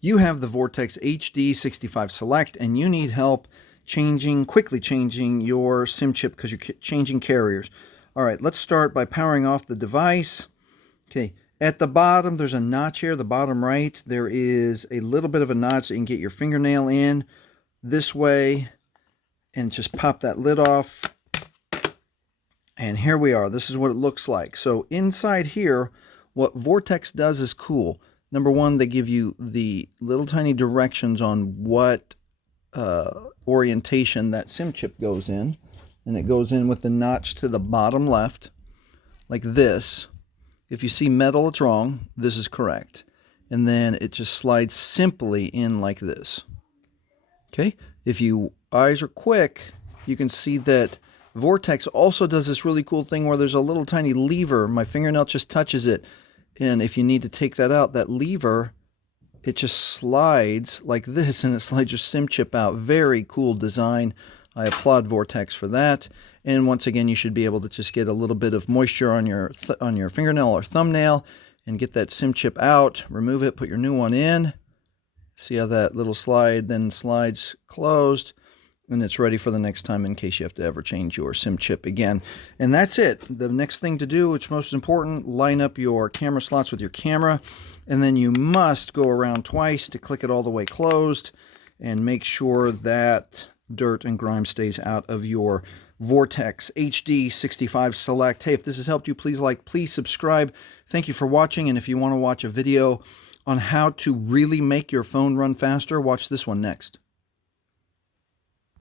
You have the Vortex HD65 Select and you need help quickly changing your SIM chip because you're changing carriers. All right, let's start by powering off the device. Okay, at the bottom, there's a notch here, the bottom right. There is a little bit of a notch that you can get your fingernail in this way and just pop that lid off. And here we are. This is what it looks like. So inside here, what Vortex does is cool. Number one, they give you the little tiny directions on what orientation that SIM chip goes in. And it goes in with the notch to the bottom left, like this. If you see metal, it's wrong. This is correct. And then it just slides simply in like this. Okay? If your eyes are quick, you can see that Vortex also does this really cool thing where there's a little tiny lever. My fingernail just touches it. And if you need to take that out, that lever, it just slides like this and it slides your SIM chip out. Very cool design. I applaud Vortex for that. And once again, you should be able to just get a little bit of moisture on your fingernail or thumbnail and get that SIM chip out, remove it, put your new one in. See how that little slide then slides closed, and it's ready for the next time in case you have to ever change your SIM chip again. And that's it. The next thing to do, which is most important, line up your camera slots with your camera, and then you must go around twice to click it all the way closed and make sure that dirt and grime stays out of your Vortex HD65 Select. Hey, if this has helped you, please like, please subscribe. Thank you for watching, and if you want to watch a video on how to really make your phone run faster, watch this one next.